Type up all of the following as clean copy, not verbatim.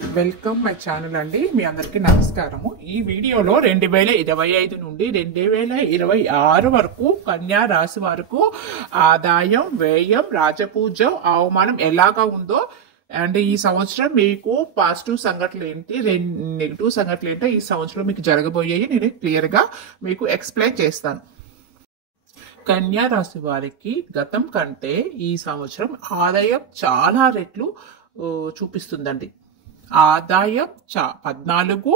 Welcome my channel అండి. మీ అందరికీ నమస్కారము. ఈ వీడియోలో 2025 నుండి 2026 వరకు కన్యా రాశి వరకు ఆదాయం, వ్యయం, రాజపూజ్యం, అవమానం ఎలాగా ఉందో అండ్ ఈ సంవత్సరం మీకు పాజిటివ్ సంఘటనలు ఏంటి, నెగిటివ్ సంఘటనలు ఏంటో ఈ సంవత్సరం మీకు జరగబోయాయి నేను క్లియర్గా మీకు ఎక్స్ప్లెయిన్ చేస్తాను. కన్యా రాశి వారికి గతం కంటే ఈ సంవత్సరం ఆదాయం చాలా రెట్లు చూపిస్తుందండి. ఆదాయం 14,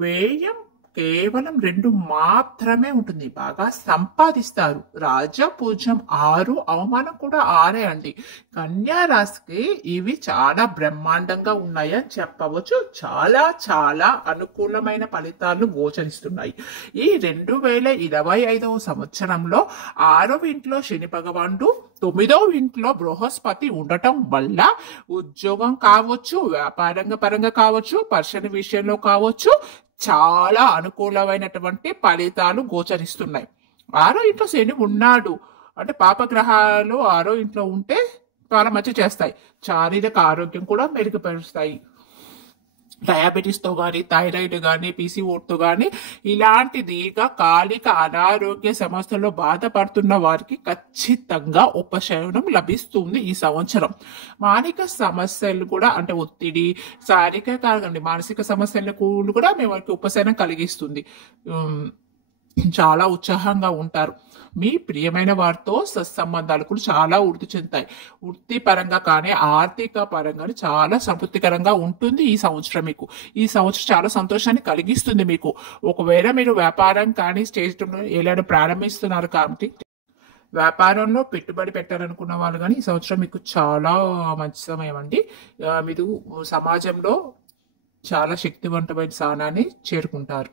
వ్యయం కేవలం 2 మాత్రమే ఉంటుంది. బాగా సంపాదిస్తారు. రాజపూజ్యం 6, అవమానం కూడా 6 అండి. కన్యా రాశికి ఇవి చాలా బ్రహ్మాండంగా ఉన్నాయని చెప్పవచ్చు. చాలా చాలా అనుకూలమైన ఫలితాలు గోచరిస్తున్నాయి. ఈ 2025 సంవత్సరంలో 6వ ఇంట్లో శని భగవానుడు, 9వ ఇంట్లో బృహస్పతి ఉండటం వల్ల ఉద్యోగం కావచ్చు, వ్యాపారంగా పరంగా కావచ్చు, పర్సనల్ విషయంలో కావచ్చు, చాలా అనుకూలమైనటువంటి ఫలితాలు గోచరిస్తున్నాయి. 6వ ఇంట్లో శని ఉన్నాడు అంటే పాపగ్రహాలు 6వ ఇంట్లో ఉంటే చాలా మంచి చేస్తాయి. శారీరక ఆరోగ్యం కూడా మెరుగుపరుస్తాయి. డయాబెటీస్తో కానీ, థైరాయిడ్ కానీ, పీసీఓడితో కానీ ఇలాంటి దీర్ఘకాలిక అనారోగ్య సమస్యల్లో బాధపడుతున్న వారికి ఖచ్చితంగా ఉపశమనం లభిస్తుంది ఈ సంవత్సరం. మానసిక సమస్యలు కూడా అంటే ఒత్తిడి, శారీరక కాదండి మానసిక సమస్యలకు కూడా మీ వారికి ఉపశమనం కలిగిస్తుంది. చాలా ఉత్సాహంగా ఉంటారు. మీ ప్రియమైన వారితో సత్సంబంధాలు కూడా చాలా వృద్ధి చెందుతాయి. వృత్తి పరంగా కానీ ఆర్థిక పరంగా చాలా సంతృప్తికరంగా ఉంటుంది ఈ సంవత్సరం. మీకు ఈ సంవత్సరం చాలా సంతోషాన్ని కలిగిస్తుంది మీకు. ఒకవేళ మీరు వ్యాపారం కానీ చేయటంలో ఎలాంటి ప్రారంభిస్తున్నారు కాబట్టి వ్యాపారంలో పెట్టుబడి పెట్టాలనుకున్న వాళ్ళు కానీ ఈ సంవత్సరం మీకు చాలా మంచి సమయం అండి. మీరు సమాజంలో చాలా శక్తివంతమైన స్థానాన్ని చేరుకుంటారు.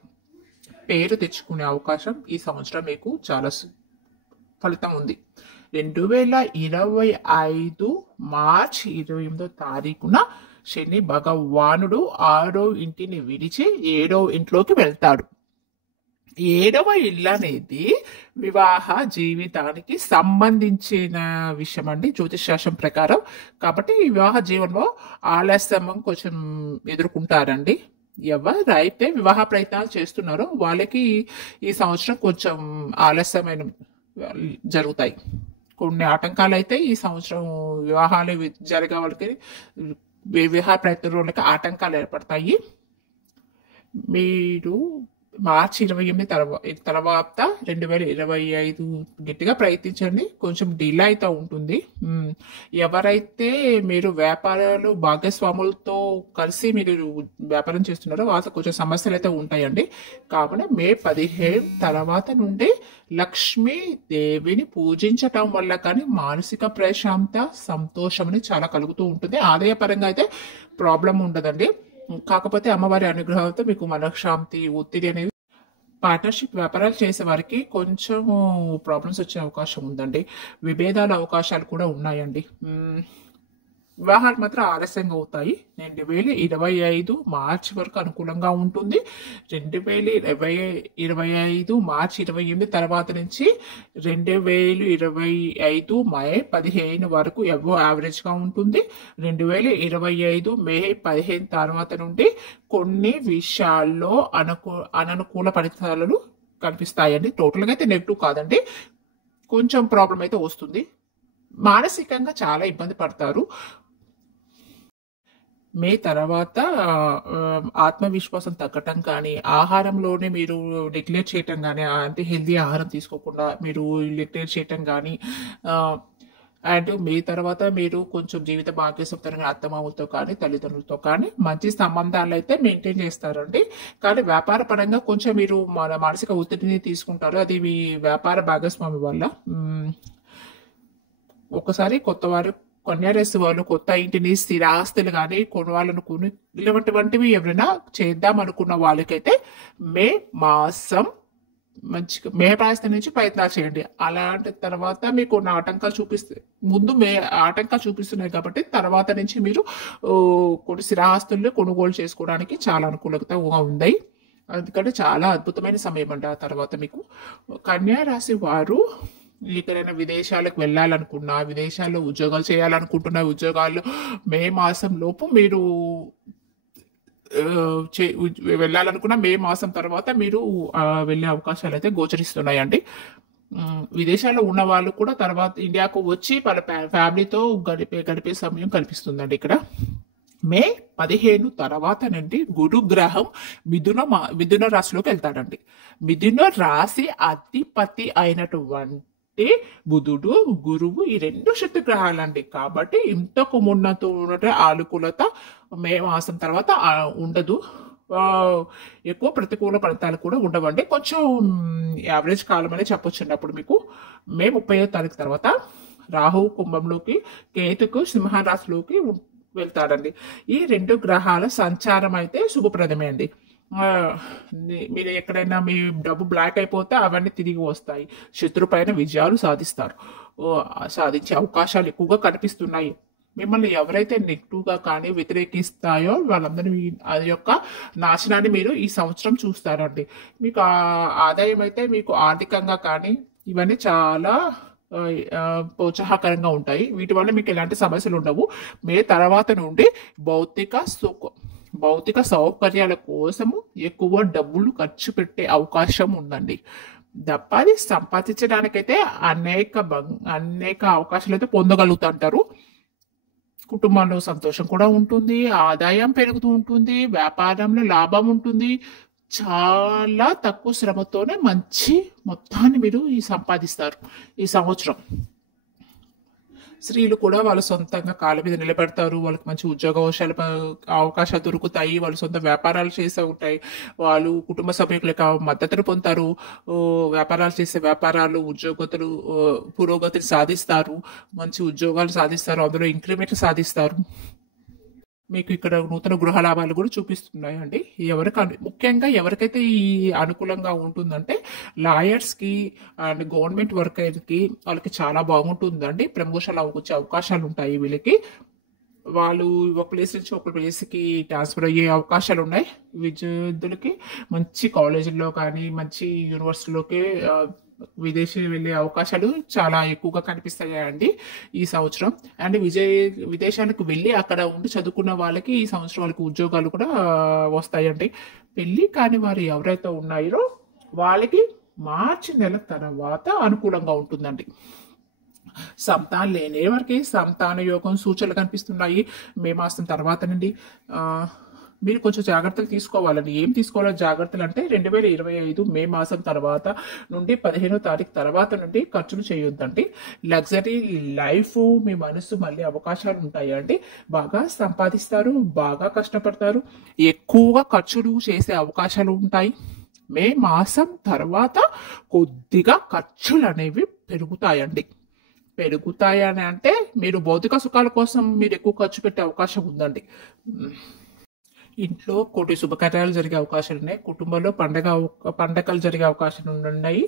పేరు తెచ్చుకునే అవకాశం ఈ సంవత్సరం మీకు చాలా ఫలితం ఉంది. 2025 మార్చి 28వ తారీఖున శని భగవానుడు 6వ ఇంటిని విడిచి 7వ ఇంట్లోకి వెళ్తాడు. 7వ ఇల్లు అనేది వివాహ జీవితానికి సంబంధించిన విషయం అండి జ్యోతిషాస్త్రం ప్రకారం. కాబట్టి వివాహ జీవనంలో ఆలస్యం కొంచెం ఎదుర్కొంటారండి. ఎవరైతే వివాహ ప్రయత్నాలు చేస్తున్నారో వాళ్ళకి ఈ సంవత్సరం కొంచెం ఆలస్యమైన జరుగుతాయి. కొన్ని ఆటంకాలు అయితే ఈ సంవత్సరం వివాహాలు జరిగే వాళ్ళకి వివాహ ప్రయత్నాలకి ఆటంకాలు ఏర్పడతాయి. మీరు మార్చి 28 తర్వాత 2025 గట్టిగా ప్రయత్నించండి. కొంచెం డిలే అయితే ఉంటుంది. ఎవరైతే మీరు వ్యాపారాలు భాగస్వాములతో కలిసి మీరు వ్యాపారం చేస్తున్నారో వాళ్ళతో కొంచెం సమస్యలు అయితే ఉంటాయండి. కాబట్టి మే 15 తర్వాత నుండి లక్ష్మీ దేవిని పూజించటం వల్ల కానీ మానసిక ప్రశాంతత, సంతోషం అని చాలా కలుగుతూ ఉంటుంది. ఆదాయపరంగా అయితే ప్రాబ్లం ఉండదండి. కాకపోతే అమ్మవారి అనుగ్రహంతో మీకు మనశ్శాంతి, ఒత్తిడి అనేది పార్ట్నర్షిప్ వ్యాపారాలు చేసే వారికి కొంచెం ప్రాబ్లమ్స్ వచ్చే అవకాశం ఉందండి. విభేదాల అవకాశాలు కూడా ఉన్నాయండి. వివాహాలు మాత్రం ఆలస్యంగా అవుతాయి. 2025 మార్చి వరకు అనుకూలంగా ఉంటుంది. 2025 మార్చి 28 తర్వాత నుంచి 2025 మే 15 వరకు ఎబో యావరేజ్గా ఉంటుంది. 2025 మే 15 తర్వాత నుండి కొన్ని విషయాల్లో అననుకూల ఫలితాలు కనిపిస్తాయండి. టోటల్గా అయితే నెగిటివ్ కాదండి, కొంచెం ప్రాబ్లం అయితే వస్తుంది. మానసికంగా చాలా ఇబ్బంది పడతారు. మే తర్వాత ఆత్మవిశ్వాసం తగ్గటం కానీ, ఆహారంలోనే మీరు నెగ్లెక్ట్ చేయటం కానీ, అంటే హెల్దీ ఆహారం తీసుకోకుండా మీరు నెగ్లెక్ట్ చేయటం కానీ, అండ్ మే తర్వాత మీరు కొంచెం జీవిత భాగ్యసంతరంగా అత్తమామలతో కానీ తల్లిదండ్రులతో కానీ మంచి సంబంధాలు అయితే మెయింటైన్ చేస్తారండి. కానీ వ్యాపార పరంగా కొంచెం మీరు మానసిక ఒత్తిడిని తీసుకుంటారు. అది మీ వ్యాపార భాగస్వామి వల్ల. ఒకసారి కొత్తవారు కన్యా రాశి వాళ్ళు కొత్త ఇంటిని, స్థిరాస్తులు కానీ కొనవాలనుకుని ఇలాంటివి ఎవరైనా చేద్దాం అనుకున్న వాళ్ళకైతే మే మాసం మంచిగా మే మాసం నుంచి ప్రయత్నాలు చేయండి. అలాంటి తర్వాత మీకు కొన్ని ఆటంకాలు ముందు ఆటంకాలు చూపిస్తున్నాయి కాబట్టి తర్వాత నుంచి మీరు కొన్ని స్థిరాస్తుల్ని కొనుగోలు చేసుకోవడానికి చాలా అనుకూలతగా ఉంది. అందుకంటే చాలా అద్భుతమైన సమయం అండి. ఆ తర్వాత మీకు కన్యా రాశి వారు ఎక్కడైనా విదేశాలకు వెళ్ళాలనుకున్నా, విదేశాల్లో ఉద్యోగాలు చేయాలనుకుంటున్న ఉద్యోగాల్లో మే మాసం లోపు మీరు వెళ్ళాలనుకున్న మే మాసం తర్వాత మీరు వెళ్ళే అవకాశాలు అయితే గోచరిస్తున్నాయండి. విదేశాల్లో ఉన్న వాళ్ళు కూడా తర్వాత ఇండియాకు వచ్చి వాళ్ళ ఫ్యామిలీతో గడిపే సమయం కనిపిస్తుందండి ఇక్కడ. మే 15 తర్వాత నుండి గురుగ్రహం మిథున రాశిలోకి వెళ్తాడండి. మిథున రాశి అధిపతి అయినటువంటి బుధుడు, గురువు ఈ రెండు శక్తి గ్రహాలండి. కాబట్టి ఇంతకు మున్నతో ఉన్నటువంటి అనుకూలత మే మాసం తర్వాత ఉండదు. ఎక్కువ ప్రతికూల ఫలితాలు కూడా ఉండవండి. కొంచెం యావరేజ్ కాలం అనే చెప్పొచ్చండి. అప్పుడు మీకు మే 30వ తారీఖు తర్వాత రాహు కుంభంలోకి, కేతుకు సింహరాశిలోకి వెళ్తాడండి. ఈ రెండు గ్రహాల సంచారం అయితే శుభప్రదమే అండి. మీరు ఎక్కడైనా మీ డబ్బు బ్లాక్ అయిపోతే అవన్నీ తిరిగి వస్తాయి. శత్రు పైన విజయాలు సాధించే అవకాశాలు ఎక్కువగా కనిపిస్తున్నాయి. మిమ్మల్ని ఎవరైతే నెగిటివ్గా కానీ వ్యతిరేకిస్తాయో వాళ్ళందరినీ అది యొక్క నాశనాన్ని మీరు ఈ సంవత్సరం చూస్తారండి. మీకు ఆదాయం అయితే మీకు ఆర్థికంగా కానీ ఇవన్నీ చాలా ప్రోత్సాహకరంగా ఉంటాయి. వీటి వల్ల మీకు ఎలాంటి సమస్యలు ఉండవు. మే తర్వాత నుండి భౌతిక సౌకర్యాల కోసము ఎక్కువ డబ్బులు ఖర్చు పెట్టే అవకాశం ఉందండి. అది సంపాదించడానికైతే అనేక అవకాశాలు అయితే పొందగలుగుతుంటారు. కుటుంబంలో సంతోషం కూడా ఉంటుంది, ఆదాయం పెరుగుతూ ఉంటుంది, వ్యాపారంలో లాభం ఉంటుంది. చాలా తక్కువ శ్రమతోనే మంచి మొత్తాన్ని మీరు సంపాదిస్తారు ఈ సంవత్సరం. స్త్రీలు కూడా వాళ్ళ సొంతంగా కాళ్ళ మీద నిలబెడతారు. వాళ్ళకి మంచి ఉద్యోగ అవకాశాలు దొరుకుతాయి. వాళ్ళు సొంత వ్యాపారాలు చేసే ఉంటాయి. వాళ్ళు కుటుంబ సభ్యుల యొక్క మద్దతును పొందుతారు. వ్యాపారాలు చేసే ఉద్యోగతులు పురోగతిని సాధిస్తారు. మంచి ఉద్యోగాలు సాధిస్తారు. అందులో ఇంక్రిమెంట్లు సాధిస్తారు. మీకు ఇక్కడ నూతన గృహ లాభాలు కూడా చూపిస్తున్నాయండి. ముఖ్యంగా ఎవరికైతే ఈ అనుకూలంగా ఉంటుందంటే లాయర్స్కి అండ్ గవర్నమెంట్ వర్కర్కి వాళ్ళకి చాలా బాగుంటుందండి. ప్రమోషన్ వచ్చే అవకాశాలు ఉంటాయి వీళ్ళకి. వాళ్ళు ఒక ప్లేస్ నుంచి ఒక ప్లేస్కి ట్రాన్స్ఫర్ అయ్యే అవకాశాలు ఉన్నాయి. విద్యార్థులకి మంచి కాలేజీల్లో కానీ మంచి యూనివర్సిటీలోకి విదేశీ వెళ్ళే అవకాశాలు చాలా ఎక్కువగా కనిపిస్తాయండి ఈ సంవత్సరం. అండ్ విదేశాలకు వెళ్ళి అక్కడ ఉండి చదువుకున్న వాళ్ళకి ఈ సంవత్సరం వాళ్ళకి ఉద్యోగాలు కూడా వస్తాయండి. పెళ్ళి కాని వారు ఎవరైతే ఉన్నారో వాళ్ళకి మార్చి నెల తర్వాత అనుకూలంగా ఉంటుందండి. సంతానం లేని వారికి సంతాన యోగం సూచనలు కనిపిస్తున్నాయి మే మాసం తర్వాత నుండి. మీరు కొంచెం జాగ్రత్తలు తీసుకోవాలండి. ఏం తీసుకోవాలో జాగ్రత్తలు అంటే 2025 మే మాసం తర్వాత నుండి 15వ తారీఖు తర్వాత నుండి ఖర్చులు చేయొద్దండి. లగ్జరీ లైఫ్ మీ మనసు మళ్ళీ అవకాశాలు ఉంటాయండి. బాగా సంపాదిస్తారు, బాగా కష్టపడతారు, ఎక్కువగా ఖర్చులు చేసే అవకాశాలు ఉంటాయి. మే మాసం తర్వాత కొద్దిగా ఖర్చులు అనేవి పెరుగుతాయని అంటే మీరు భౌతిక సుఖాల కోసం మీరు ఎక్కువ ఖర్చు పెట్టే అవకాశం ఉందండి. ఇంట్లో కోటి శుభకార్యాలు జరిగే అవకాశాలు ఉన్నాయి. కుటుంబంలో పండగలు జరిగే అవకాశాలు ఉన్నాయి.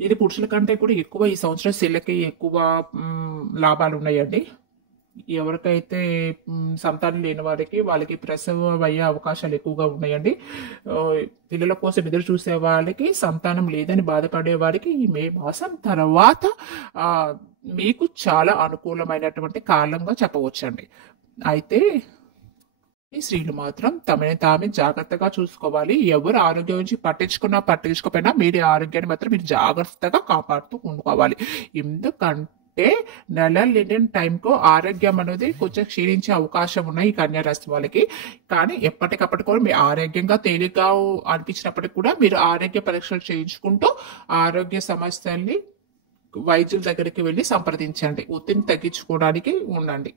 ఇది పురుషుల కంటే కూడా ఎక్కువ ఈ సంవత్సరం స్త్రీలకి ఎక్కువ లాభాలు ఉన్నాయండి. ఎవరికైతే సంతానం లేని వాళ్ళకి ప్రసవం అయ్యే అవకాశాలు ఎక్కువగా ఉన్నాయండి. పిల్లల కోసం ఎదురు చూసే వాళ్ళకి, సంతానం లేదని బాధపడే వారికి ఈ మే మాసం తర్వాత మీకు చాలా అనుకూలమైనటువంటి కాలంగా చెప్పవచ్చండి. అయితే ఈ స్త్రీలు మాత్రం తమని తామే జాగ్రత్తగా చూసుకోవాలి. ఎవరు ఆరోగ్యం గురించి పట్టించుకోకపోయినా మీ ఆరోగ్యాన్ని మాత్రం మీరు జాగ్రత్తగా కాపాడుతూ ఉండుకోవాలి. ఎందుకంటే నెల నిండిన టైంకు ఆరోగ్యం అనేది కొంచెం క్షీణించే అవకాశం ఉన్నాయి ఈ కన్యా రాశి వాళ్ళకి. కానీ ఎప్పటికప్పటి కూడా మీ ఆరోగ్యంగా తేలిగ్గా అనిపించినప్పటికీ కూడా మీరు ఆరోగ్య పరీక్షలు చేయించుకుంటూ ఆరోగ్య సమస్యల్ని వైద్యుల దగ్గరికి వెళ్ళి సంప్రదించండి. ఒత్తిడిని తగ్గించుకోవడానికి ఉండండి.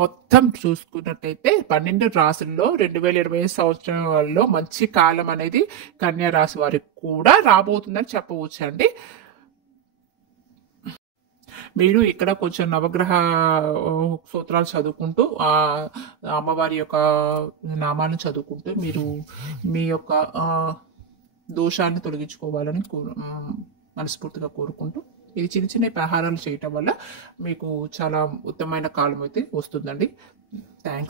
మొత్తం చూసుకున్నట్టయితే 12 రాశుల్లో 2025 సంవత్సరంలో మంచి కాలం అనేది కన్యా రాశి వారికి కూడా రాబోతుందని చెప్పవచ్చు అండి. మీరు ఇక్కడ కొంచెం నవగ్రహ సూత్రాలు చదువుకుంటూ అమ్మవారి యొక్క నామాలను చదువుకుంటూ మీరు మీ యొక్క దోషాన్ని తొలగించుకోవాలని మనస్ఫూర్తిగా కోరుకుంటూ ఇది చిన్న చిన్న పరిహారాలు చేయటం వల్ల మీకు చాలా ఉత్తమమైన కాలం అయితే వస్తుందండి. థ్యాంక్స్.